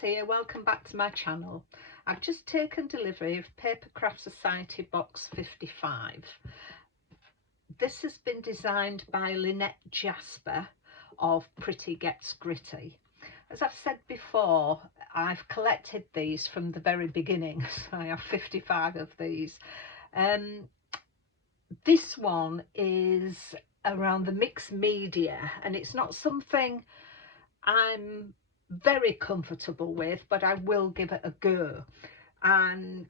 here, welcome back to my channel. I've just taken delivery of Papercraft Society Box 55. This has been designed by Lynette Jasper of Pretty Gets Gritty. As I've said before, I've collected these from the very beginning, so I have 55 of these. This one is around the mixed media, and it's not something I'm very comfortable with, but I will give it a go, and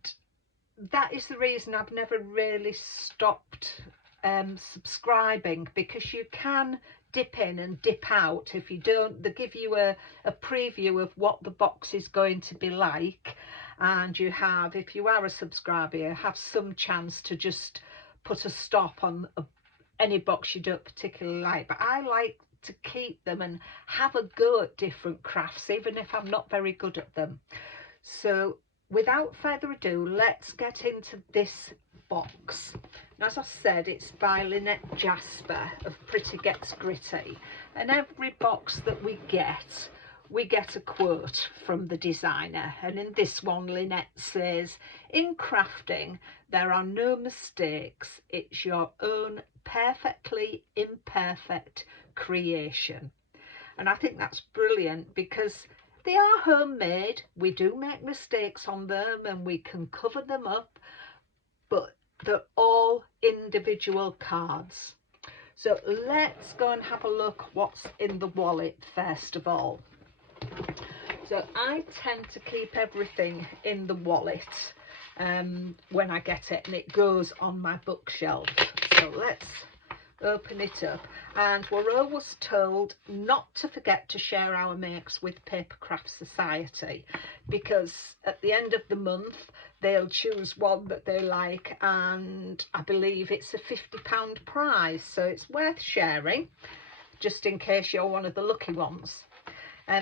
that is the reason I've never really stopped subscribing, because you can dip in and dip out. If you don't, they give you a preview of what the box is going to be like, and you have, if you are a subscriber, you have some chance to just put a stop on any box you don't particularly like. But I like to keep them and have a go at different crafts, even if I'm not very good at them. So without further ado, let's get into this box. And as I said, it's by Lynette Jasper of Pretty Gets Gritty, and every box that we get a quote from the designer. And in this one, Lynette says, "In crafting, there are no mistakes. It's your own perfectly imperfect creation." And I think that's brilliant, because they are homemade. We do make mistakes on them and we can cover them up, but they're all individual cards. So let's go and have a look what's in the wallet first of all. So I tend to keep everything in the wallet when I get it, and it goes on my bookshelf. So let's open it up. And we're always told not to forget to share our makes with Papercraft Society, because at the end of the month they'll choose one that they like, and I believe it's a £50 prize, so it's worth sharing just in case you're one of the lucky ones.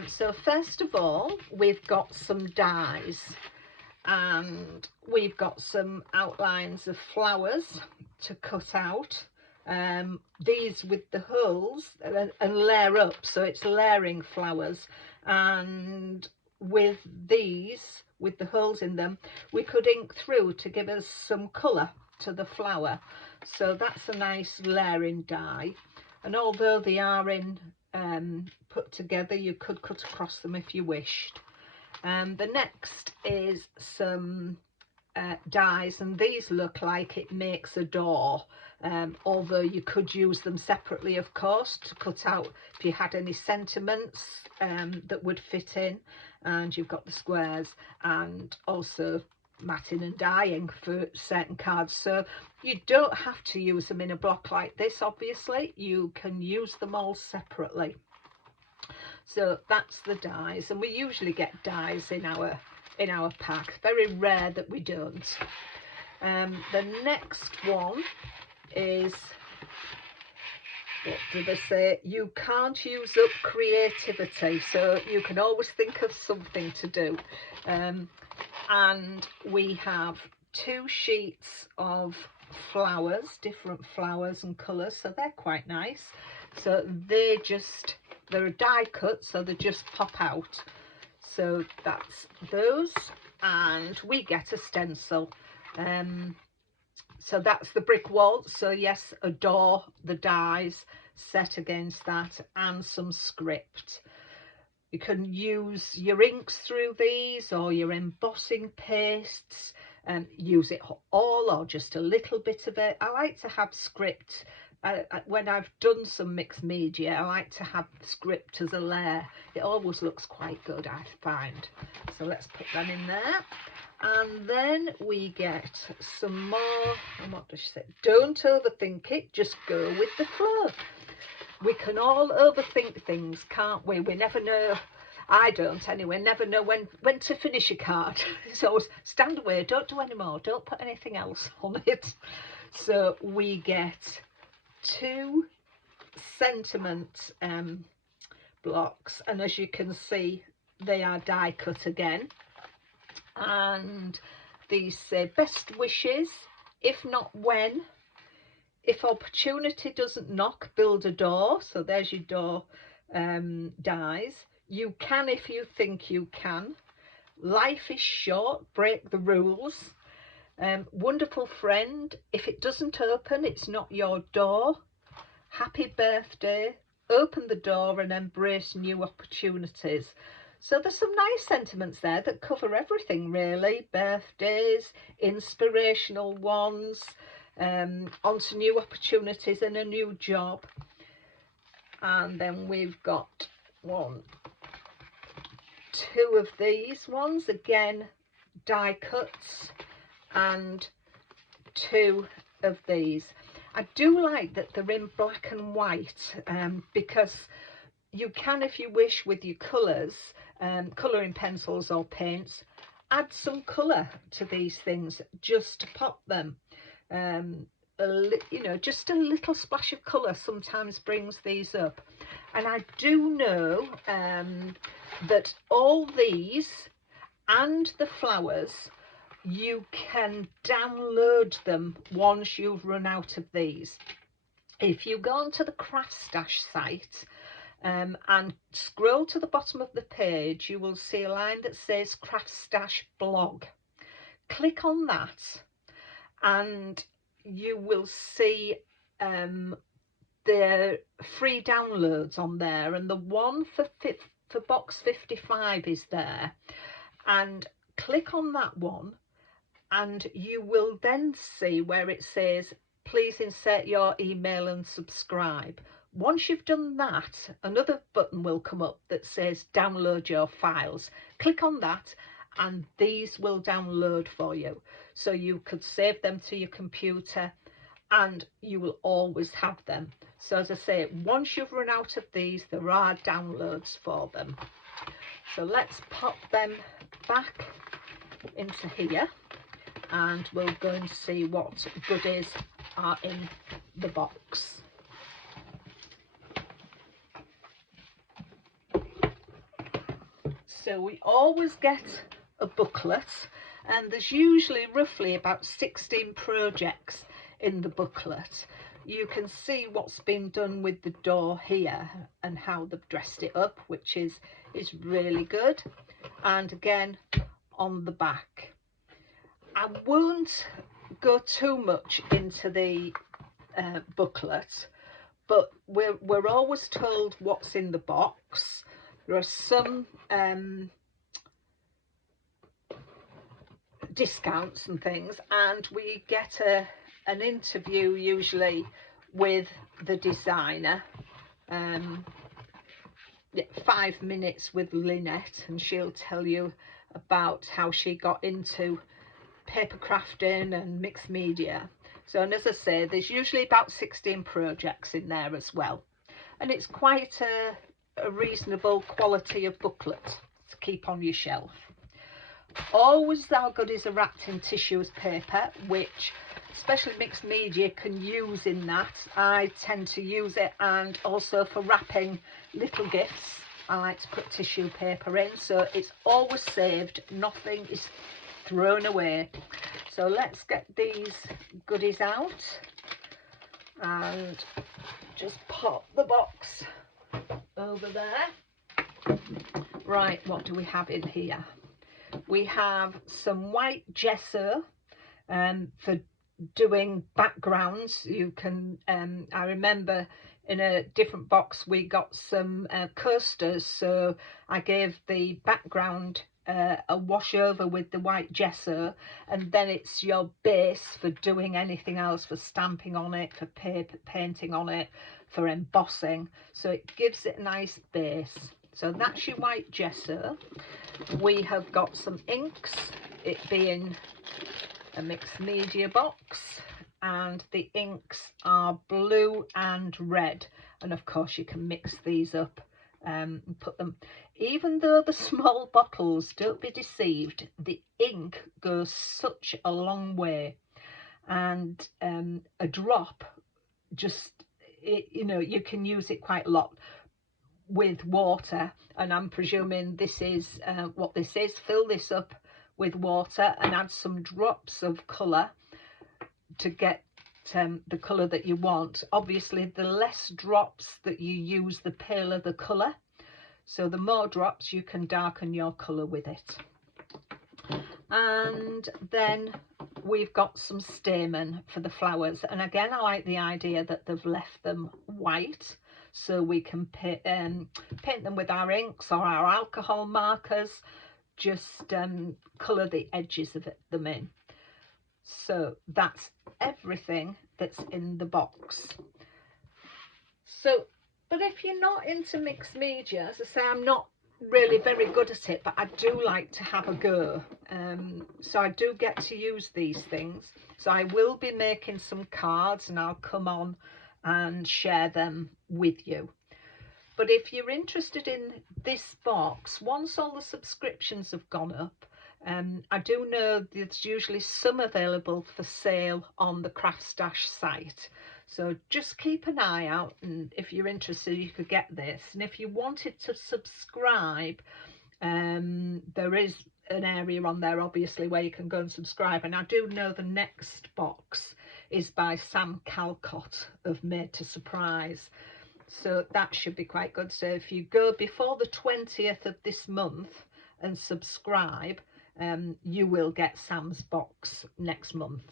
So first of all, we've got some dies, and we've got some outlines of flowers to cut out. These with the holes and layer up, so it's layering flowers. And with these, with the holes in them, we could ink through to give us some colour to the flower. So that's a nice layering die. And although they are in put together, you could cut across them if you wished. The next is some dies, and these look like it makes a door, although you could use them separately, of course, to cut out if you had any sentiments that would fit in. And you've got the squares, and also matting and dyeing for certain cards, so you don't have to use them in a block like this. Obviously you can use them all separately. So that's the dies, and we usually get dies in our pack. Very rare that we don't. The next one is, what do they say? You can't use up creativity, so you can always think of something to do. And we have 2 sheets of flowers, different flowers and colours, so they're quite nice. So they're a die cut, so they just pop out. So that's those, and we get a stencil. So that's the brick wall, so yes, a door, the dies set against that, and some script. You can use your inks through these, or your embossing pastes, and use it all or just a little bit of it. I like to have script. When I've done some mixed media, I like to have script as a layer. It always looks quite good, I find. So let's put them in there. And then we get some more, and what does she say? Don't overthink it, just go with the flow. We can all overthink things, can't we? We never know. I don't anyway, never know when to finish a card. So stand away, don't do any more, don't put anything else on it. So we get 2 sentiment blocks, and as you can see, they are die cut again. And these say, best wishes, if not when. If opportunity doesn't knock, build a door. So there's your door dies. You can if you think you can. Life is short, break the rules. Wonderful friend, if it doesn't open, it's not your door. Happy birthday, open the door and embrace new opportunities. So there's some nice sentiments there that cover everything really. Birthdays, inspirational ones, onto new opportunities and a new job. And then we've got 1, 2 of these ones, again die cuts, and 2 of these. I do like that they're in black and white, because you can, if you wish, with your colours, colouring pencils or paints, add some colour to these things just to pop them. You know, just a little splash of colour sometimes brings these up. And I do know that all these and the flowers, you can download them once you've run out of these. If you go onto the Craft Stash site and scroll to the bottom of the page, you will see a line that says Craft Stash blog. Click on that and you will see the free downloads on there, and the one for box 55 is there. And click on that one and you will then see where it says please insert your email and subscribe. Once you've done that, another button will come up that says download your files. Click on that and these will download for you, so you could save them to your computer and you will always have them. So as I say, once you've run out of these, there are downloads for them. So let's pop them back into here and we'll go and see what goodies are in the box. So we always get a booklet, and there's usually roughly about 16 projects in the booklet. You can see what's been done with the door here and how they've dressed it up, which is really good. And again on the back, I won't go too much into the booklet, but we're always told what's in the box. There are some discounts and things, and we get an interview usually with the designer. 5 minutes with Lynette, and she'll tell you about how she got into paper crafting and mixed media. So, and as I say, there's usually about 16 projects in there as well, and it's quite a reasonable quality of booklet to keep on your shelf. Always our goodies are wrapped in tissues paper, which especially mixed media can use in that. I tend to use it, and also for wrapping little gifts I like to put tissue paper in, so it's always saved, nothing is thrown away. So let's get these goodies out and just pop the box over there. Right, what do we have in here? We have some white gesso for doing backgrounds. You can I remember in a different box we got some coasters, so I gave the background a wash over with the white gesso, and then it's your base for doing anything else, for stamping on it, for paper painting on it, for embossing. So it gives it a nice base. So that's your white gesso. We have got some inks, it being a mixed media box, and the inks are blue and red, and of course you can mix these up and put them, even though the small bottles, don't be deceived, the ink goes such a long way, and a drop just, you know, you can use it quite a lot with water, and I'm presuming this is what this is. Fill this up with water and add some drops of colour to get the colour that you want. Obviously the less drops that you use, the paler the colour, So the more drops, you can darken your colour with it. And then we've got some stamen for the flowers, and again I like the idea that they've left them white, so we can paint them with our inks or our alcohol markers, just colour the edges of them in. So that's everything that's in the box. So, but if you're not into mixed media, as I say, I'm not really very good at it, but I do like to have a go. So I do get to use these things. So I will be making some cards, and I'll come on and share them with you. But if you're interested in this box, once all the subscriptions have gone up, I do know there's usually some available for sale on the Craft Stash site. So just keep an eye out, and if you're interested, you could get this. And if you wanted to subscribe, there is an area on there obviously where you can go and subscribe. And I do know the next box is by Sam Calcott of Made to Surprise. So that should be quite good. So if you go before the 20th of this month and subscribe, you will get Sam's box next month.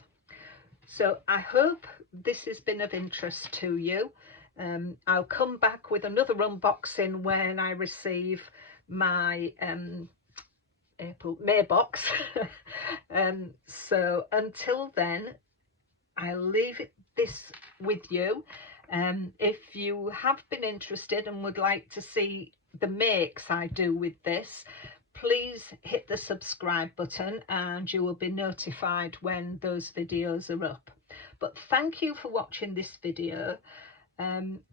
So I hope this has been of interest to you. I'll come back with another unboxing when I receive my May box. So until then, I'll leave this with you. If you have been interested and would like to see the makes I do with this, please hit the subscribe button and you will be notified when those videos are up. But thank you for watching this video.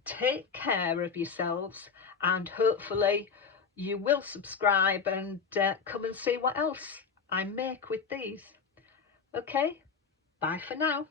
Take care of yourselves, and hopefully you will subscribe and come and see what else I make with these. Okay, bye for now.